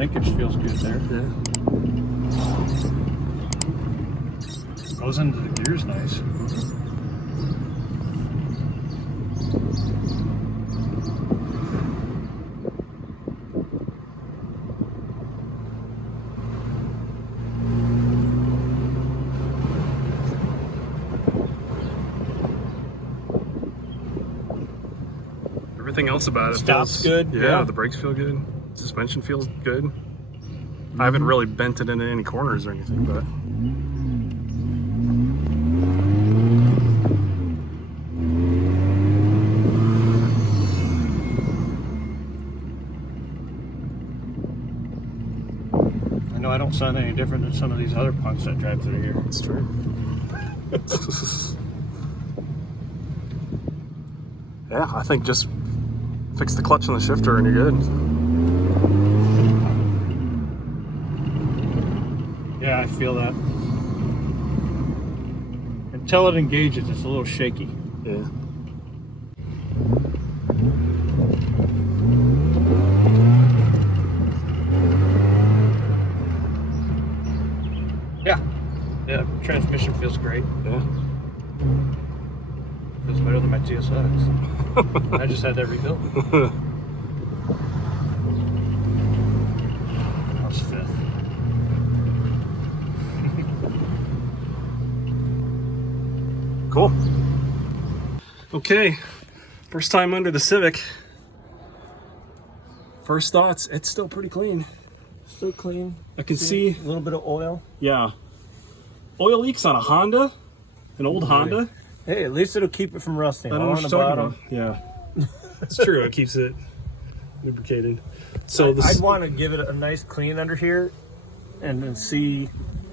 Linkage feels good there. Yeah. Goes into the gears nice. Everything else about it Stops feels good. Yeah, the brakes feel good. Suspension feels good. I haven't really bent it into any corners or anything, but I know I don't sound any different than some of these other punks that drive through here. it's true. Yeah, I think just fix the clutch and the shifter and you're good. Yeah, I feel that. Until it engages, it's a little shaky. Yeah. Yeah, transmission feels great. Yeah. Feels better than my TSX. I just had that rebuilt. That was fifth. Cool. Okay, first time under the Civic. First thoughts, it's still pretty clean. Still clean. I can see a little bit of oil. Yeah. Oil leaks on a Honda, an old Honda. Hey, at least it'll keep it from rusting. I don't know what you're talking about. Yeah. It's true, it keeps it lubricated. So I'd want to give it a nice clean under here and then see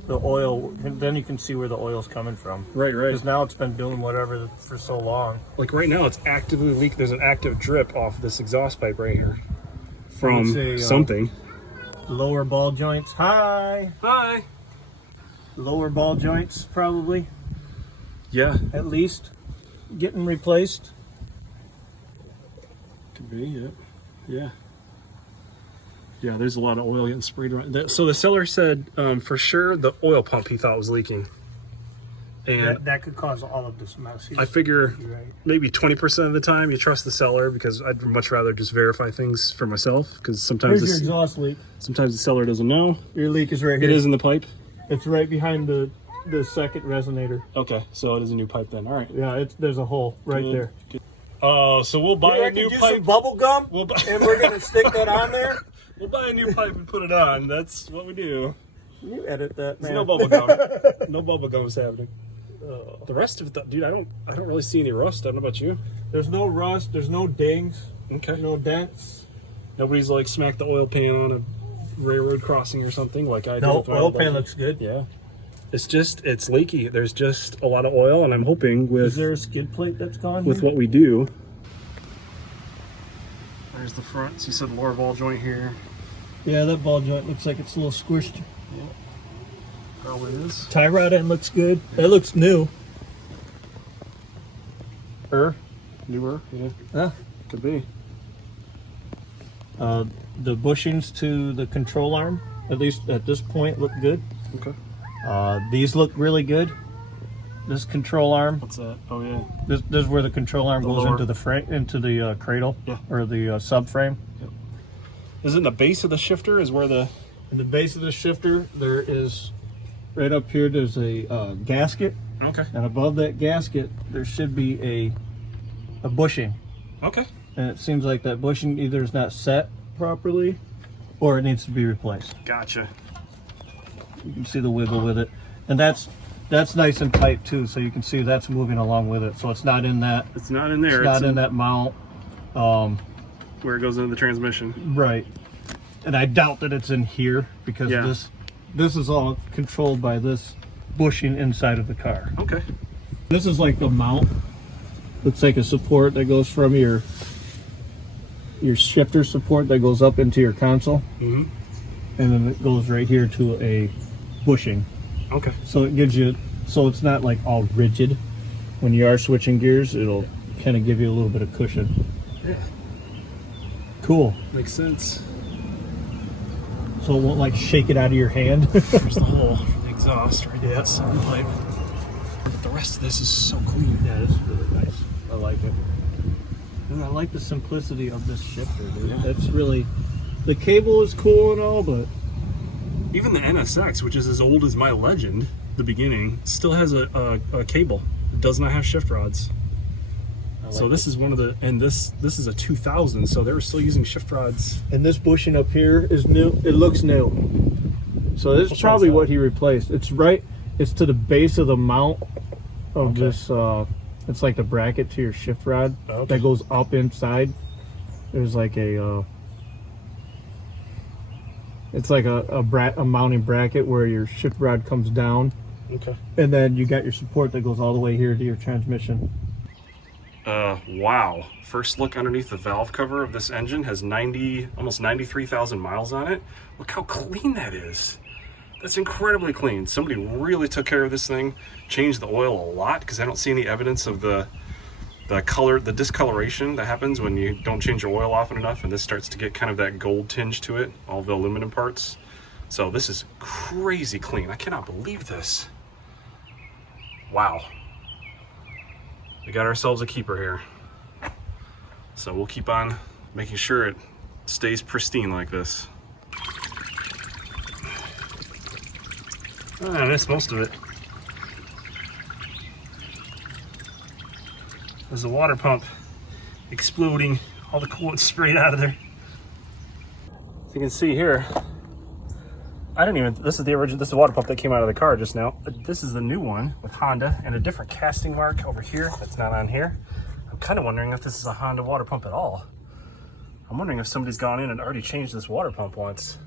the oil, and then you can see where the oil's coming from. Right. Because now it's been doing whatever for so long. Like right now, it's actively leaking. There's an active drip off this exhaust pipe right here from something. Lower ball joints. Hi. Lower ball joints, probably. Yeah. At least getting replaced. Could be, yeah. Yeah, there's a lot of oil getting sprayed around. So the seller said for sure the oil pump he thought was leaking. And that could cause all of this mess. I figure maybe 20% of the time you trust the seller, because I'd much rather just verify things for myself, because sometimes Where's your exhaust leak? Sometimes the seller doesn't know. Your leak is right here. It is in the pipe? It's right behind the second resonator. Okay, so it is a new pipe then. All right. Yeah, there's a hole right there. Good. Oh, so we'll buy a new pipe. Some bubble gum, and we're gonna stick that on there. We'll buy a new pipe and put it on. That's what we do. You edit that, man. There's no bubble gum. No bubble gum is happening. The rest of it, dude, I don't really see any rust. I don't know about you. There's no rust. There's no dings. Okay. No dents. Nobody's like smacked the oil pan on a railroad crossing or something like I did. No, oil pan looks good. Yeah. It's leaky. There's just a lot of oil, and I'm hoping with... Is there a skid plate that's gone with here? what we do. There's the front. So you said lower ball joint here. Yeah, that ball joint looks like it's a little squished. Yeah. Probably is. Tie rod end looks good. That looks new. Newer, yeah. Huh? Could be. The bushings to the control arm, at least at this point, look good. Okay. These look really good. This control arm. What's that? Oh yeah. This is where the control arm goes lower. into the frame, into the cradle, or the subframe. Yep. Is it in the base of the shifter? Is where the... In the base of the shifter, there is, right up here, there's a gasket. Okay. And above that gasket, there should be a bushing. Okay. And it seems like that bushing either is not set properly, or it needs to be replaced. Gotcha. You can see the wiggle with it, and that's nice and tight too, so you can see that's moving along with it. So it's not in that. It's not in there. It's not in that mount. Where it goes into the transmission. Right. And I doubt that it's in here, because this is all controlled by this bushing inside of the car. Okay. This is like the mount. Looks like a support that goes from your shifter support that goes up into your console. Mm-hmm. And then it goes right here to a bushing. Okay. So it gives you, so it's not like all rigid. When you are switching gears, it'll kind of give you a little bit of cushion. Yeah. Cool. Makes sense. so it won't like shake it out of your hand. There's the hole for the exhaust right there. That's the pipe. But the rest of this is so clean. Yeah, this is really nice. I like it. And I like the simplicity of this shifter, dude. Yeah. That's really, the cable is cool and all, but even the NSX, which is as old as my Legend, the beginning, still has a cable. It does not have shift rods. So this is one of the, and this is a 2000, so they were still using shift rods. And this bushing up here is new. It looks new. So this is probably what he replaced. It's right, it's to the base of the mount of this, it's like the bracket to your shift rod that goes up inside. There's like a, it's like a mounting bracket where your shift rod comes down. Okay. And then you got your support that goes all the way here to your transmission. Wow. First look underneath the valve cover of this engine has almost 93,000 miles on it. Look how clean that is. That's incredibly clean. Somebody really took care of this thing, changed the oil a lot, because I don't see any evidence of the discoloration that happens when you don't change your oil often enough, and this starts to get kind of that gold tinge to it, all the aluminum parts. So this is crazy clean. I cannot believe this. Wow. We got ourselves a keeper here. So we'll keep on making sure it stays pristine like this. I missed most of it. There's the water pump exploding, all the coolant sprayed out of there. As you can see here, this is the original, this is the water pump that came out of the car just now. This is the new one with Honda and a different casting mark over here that's not on here. I'm kind of wondering if this is a Honda water pump at all. I'm wondering if somebody's gone in and already changed this water pump once.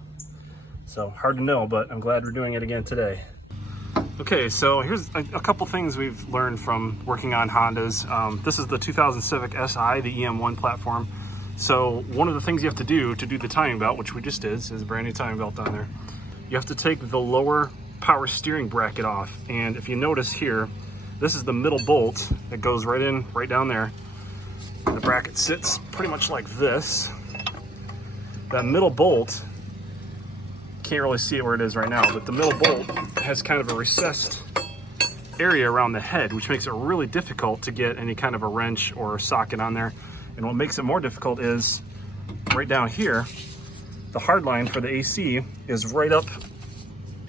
So hard to know, but I'm glad we're doing it again today. Okay, so here's a couple things we've learned from working on Hondas. This is the 2000 Civic Si, the EM1 platform. So one of the things you have to do the timing belt, which we just did, is a brand new timing belt down there. You have to take the lower power steering bracket off. And if you notice here, this is the middle bolt that goes right down there. The bracket sits pretty much like this. That middle bolt, can't really see it where it is right now, but the middle bolt has kind of a recessed area around the head, which makes it really difficult to get any kind of a wrench or a socket on there. And what makes it more difficult is right down here, the hard line for the AC is right up,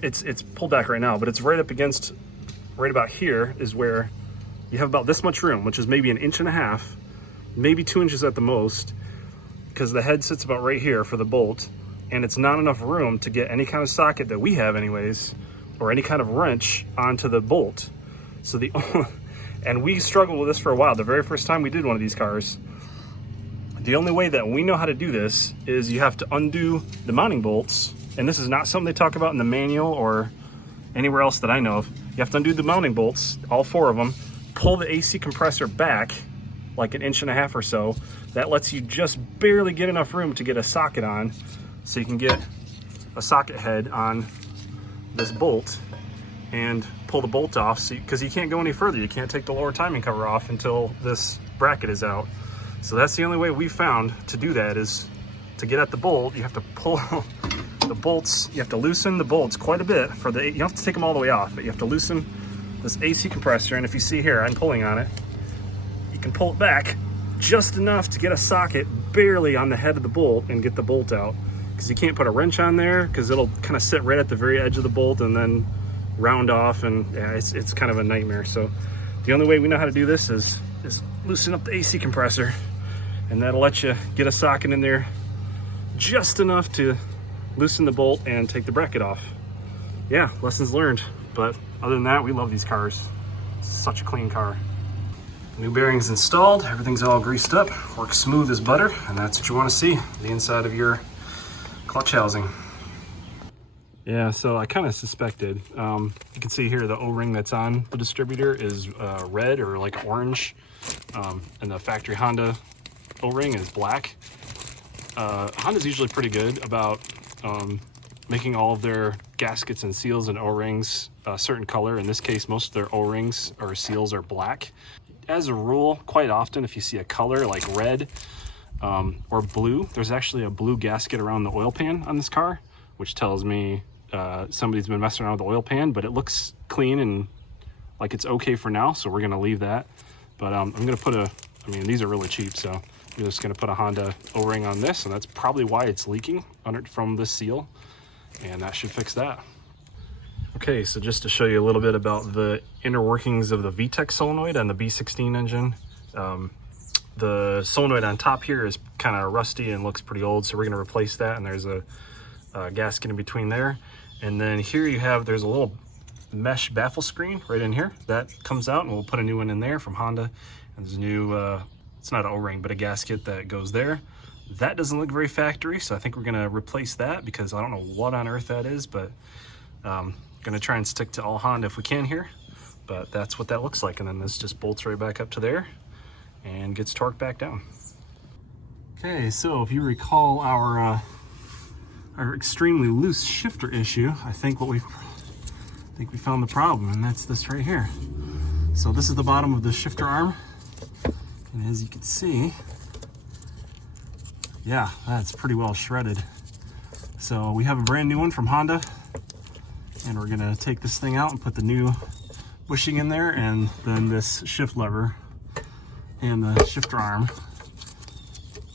it's pulled back right now, but it's right up against, right about here is where you have about this much room, which is maybe 1.5 inches, maybe 2 inches at the most, because the head sits about right here for the bolt, and it's not enough room to get any kind of socket that we have anyways, or any kind of wrench onto the bolt. So and we struggled with this for a while. The very first time we did one of these cars, the only way that we know how to do this is you have to undo the mounting bolts, and this is not something they talk about in the manual or anywhere else that I know of. You have to undo the mounting bolts, all 4 of them, pull the AC compressor back like 1.5 inches or so. That lets you just barely get enough room to get a socket on, so you can get a socket head on this bolt and pull the bolt off, because you can't go any further. You can't take the lower timing cover off until this bracket is out. So that's the only way we found to do that, is to get at the bolt. You have to pull the bolts, you have to loosen the bolts quite a bit you don't have to take them all the way off, but you have to loosen this AC compressor. And if you see here, I'm pulling on it, you can pull it back just enough to get a socket barely on the head of the bolt and get the bolt out, because you can't put a wrench on there because it'll kind of sit right at the very edge of the bolt and then round off, and yeah, it's kind of a nightmare. So the only way we know how to do this is loosen up the AC compressor, and that'll let you get a socket in there just enough to loosen the bolt and take the bracket off. Yeah, lessons learned. But other than that, we love these cars. It's such a clean car. New bearings installed, everything's all greased up, works smooth as butter, and that's what you want to see, the inside of your clutch housing. Yeah, so I kind of suspected. You can see here the O-ring that's on the distributor is red or like orange, and the factory Honda O-ring is black. Honda's usually pretty good about making all of their gaskets and seals and O-rings a certain color. In this case, most of their O-rings or seals are black. As a rule, quite often if you see a color like red or blue, there's actually a blue gasket around the oil pan on this car, which tells me somebody's been messing around with the oil pan, but it looks clean and like it's okay for now, so we're gonna leave that. But I'm gonna put these are really cheap, so I'm just gonna put a Honda O-ring on this, and that's probably why it's leaking from this seal, and that should fix that. Okay, so just to show you a little bit about the inner workings of the VTEC solenoid on the B16 engine. The solenoid on top here is kind of rusty and looks pretty old, so we're going to replace that, and there's a gasket in between there. And then here there's a little mesh baffle screen right in here that comes out, and we'll put a new one in there from Honda. And there's a new, it's not an O-ring, but a gasket that goes there. That doesn't look very factory, so I think we're going to replace that because I don't know what on earth that is, but going to try and stick to all Honda if we can here. But that's what that looks like, and then this just bolts right back up to there and gets torqued back down. Okay, so if you recall our extremely loose shifter issue, I think we found the problem, and that's this right here. So this is the bottom of the shifter arm, and as you can see, yeah, that's pretty well shredded. So we have a brand new one from Honda, and we're gonna take this thing out and put the new bushing in there, and then this shift lever and the shifter arm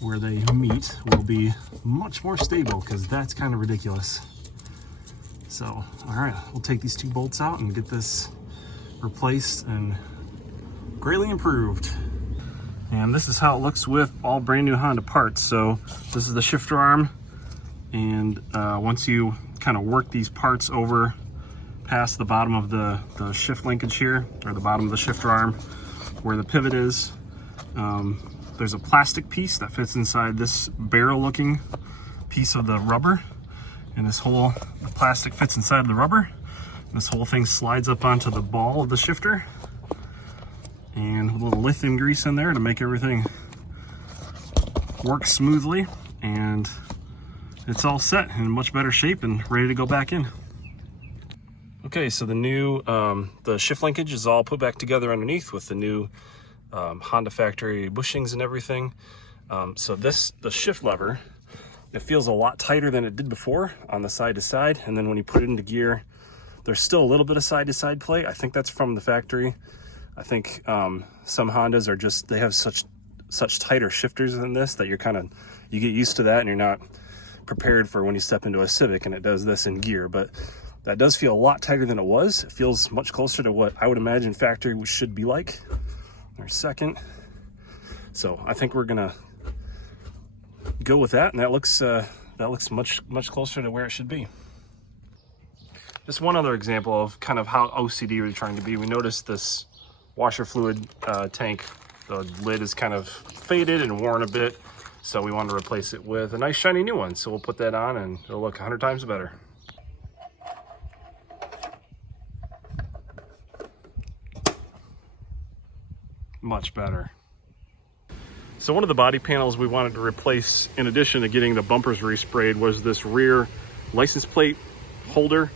where they meet will be much more stable, because that's kind of ridiculous. So, all right, we'll take these two bolts out and get this replaced and greatly improved. And this is how it looks with all brand new Honda parts. So this is the shifter arm, and once you kind of work these parts over past the bottom of the shift linkage here, or the bottom of the shifter arm where the pivot is, there's a plastic piece that fits inside this barrel looking piece of the rubber, and the plastic fits inside of the rubber. This whole thing slides up onto the ball of the shifter, and a little lithium grease in there to make everything work smoothly, and it's all set in much better shape and ready to go back in. Okay, so the new the shift linkage is all put back together underneath with the new Honda factory bushings and everything. So the shift lever, it feels a lot tighter than it did before on the side to side, and then when you put it into gear, there's still a little bit of side to side play. I think that's from the factory. I think some Hondas are just, they have such tighter shifters than this that you get used to that, and you're not prepared for when you step into a Civic and it does this in gear. But that does feel a lot tighter than it was. It feels much closer to what I would imagine factory should be like. There's second. So I think we're gonna go with that, and that looks much closer to where it should be. Just one other example of kind of how OCD we're trying to be. We noticed this washer fluid tank, the lid is kind of faded and worn a bit, so we wanted to replace it with a nice shiny new one. So we'll put that on and it'll look 100 times better. Much better. So one of the body panels we wanted to replace, in addition to getting the bumpers resprayed, was this rear license plate holder.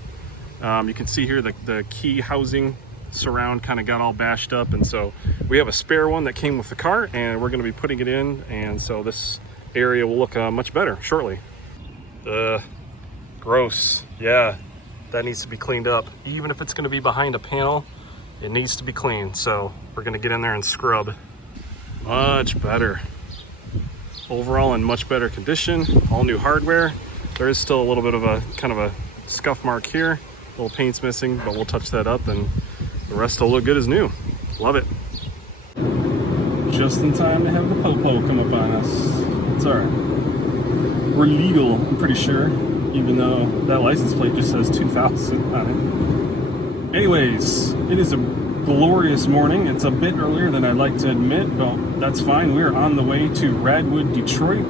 You can see here the key housing surround kind of got all bashed up, and so we have a spare one that came with the car, and we're going to be putting it in, and so this area will look much better shortly. Gross. Yeah, that needs to be cleaned up. Even if it's going to be behind a panel, it needs to be cleaned, so we're going to get in there and scrub. Much better. Overall in much better condition, all new hardware. There is still a little bit of a kind of a scuff mark here, a little paint's missing, but we'll touch that up and the rest will look good as new. Love it. Just in time to have the po-po come up on us. It's all right. We're legal, I'm pretty sure, even though that license plate just says 2000 on it. Anyways, it is a glorious morning. It's a bit earlier than I'd like to admit, but that's fine. We're on the way to Radwood, Detroit.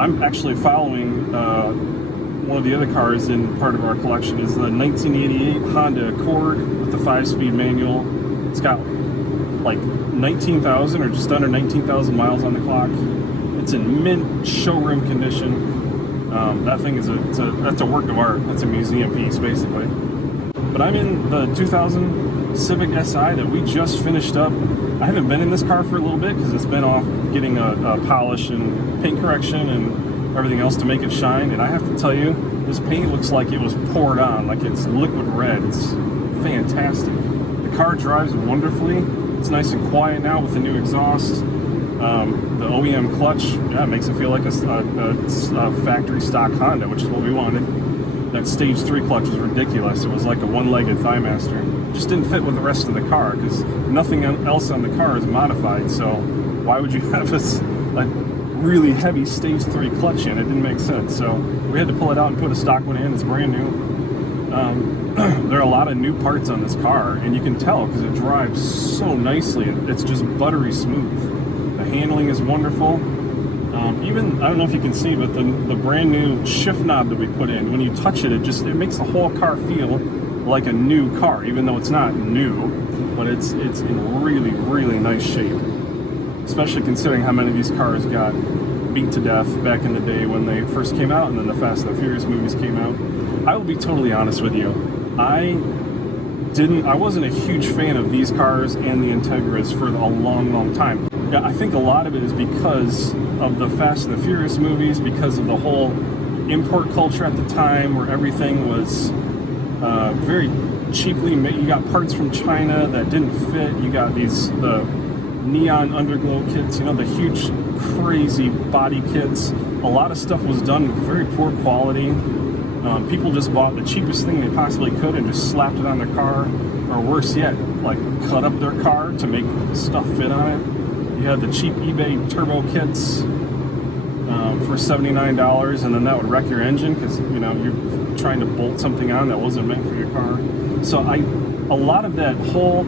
I'm actually following one of the other cars in part of our collection is the 1988 Honda Accord with the 5-speed manual. It's got like 19,000 or just under 19,000 miles on the clock. It's in mint showroom condition. That thing is that's a work of art. That's a museum piece basically. But I'm in the 2000 Civic Si that we just finished up. I haven't been in this car for a little bit because it's been off getting a polish and paint correction and everything else to make it shine, and I have to tell you, This paint looks like it was poured on, like it's liquid red. It's fantastic. The car drives wonderfully. It's nice and quiet now with the new exhaust. The OEM clutch, yeah, it makes it feel like a factory stock Honda, which is what we wanted. That stage 3 clutch was ridiculous. It was like a one-legged Thighmaster. It just didn't fit with the rest of the car because nothing else on the car is modified. So why would you have this like really heavy stage 3 clutch in? It didn't make sense. So we had to pull it out and put a stock one in. It's brand new. There are a lot of new parts on this car, and you can tell because it drives so nicely. It's just buttery smooth. The handling is wonderful. Even, I don't know if you can see, but the brand new shift knob that we put in, when you touch it, it makes the whole car feel like a new car, even though it's not new, but it's in really, really nice shape. Especially considering how many of these cars got beat to death back in the day when they first came out, and then the Fast and the Furious movies came out. I will be totally honest with you. I wasn't a huge fan of these cars and the Integras for a long, long time. Yeah, I think a lot of it is because of the Fast and the Furious movies, because of the whole import culture at the time where everything was very cheaply made. You got parts from China that didn't fit. You got the neon underglow kits, the huge crazy body kits. A lot of stuff was done with very poor quality. People just bought the cheapest thing they possibly could and just slapped it on their car, or worse yet, like cut up their car to make stuff fit on it. You had the cheap eBay turbo kits for $79, and then that would wreck your engine because you're trying to bolt something on that wasn't meant for your car. So a lot of that whole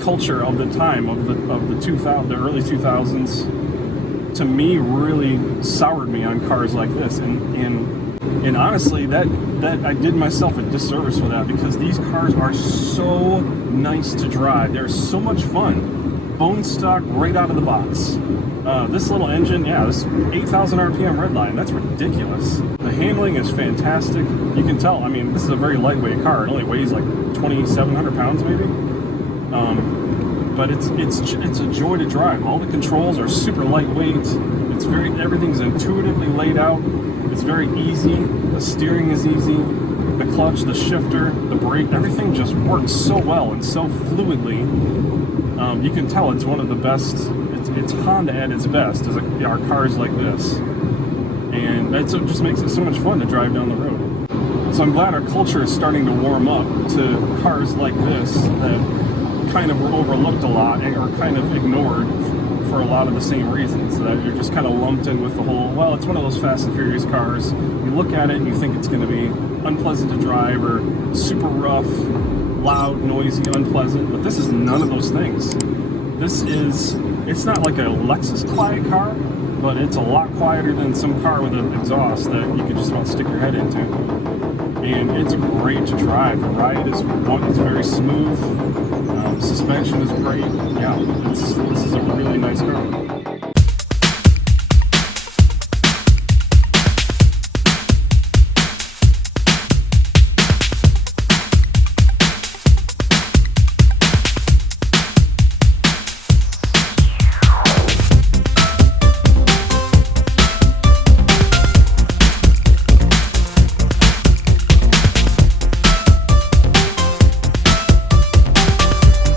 culture of the time of the early 2000s, to me, really soured me on cars like this, and honestly, that I did myself a disservice with that, because these cars are so nice to drive. They're so much fun. Bone stock right out of the box. This little engine, yeah, this 8,000 RPM redline, that's ridiculous. The handling is fantastic. You can tell, this is a very lightweight car. It only weighs like 2,700 pounds maybe. But it's a joy to drive. All the controls are super lightweight. Everything's intuitively laid out. It's very easy. The steering is easy. The clutch, the shifter, the brake, everything just works so well and so fluidly. You can tell it's one of the best. It's Honda at its best. Are cars like this, and it just makes it so much fun to drive down the road. So I'm glad our culture is starting to warm up to cars like this that kind of were overlooked a lot or kind of ignored for a lot of the same reasons, that you're just kind of lumped in with the whole, well, it's one of those Fast and Furious cars. You look at it and you think it's going to be unpleasant to drive or super rough, loud, noisy, unpleasant, but this is none of those things. It's not like a Lexus quiet car, but it's a lot quieter than some car with an exhaust that you could just about stick your head into. And it's great to drive. The ride is very smooth. Suspension is great. Yeah, this is a really nice car.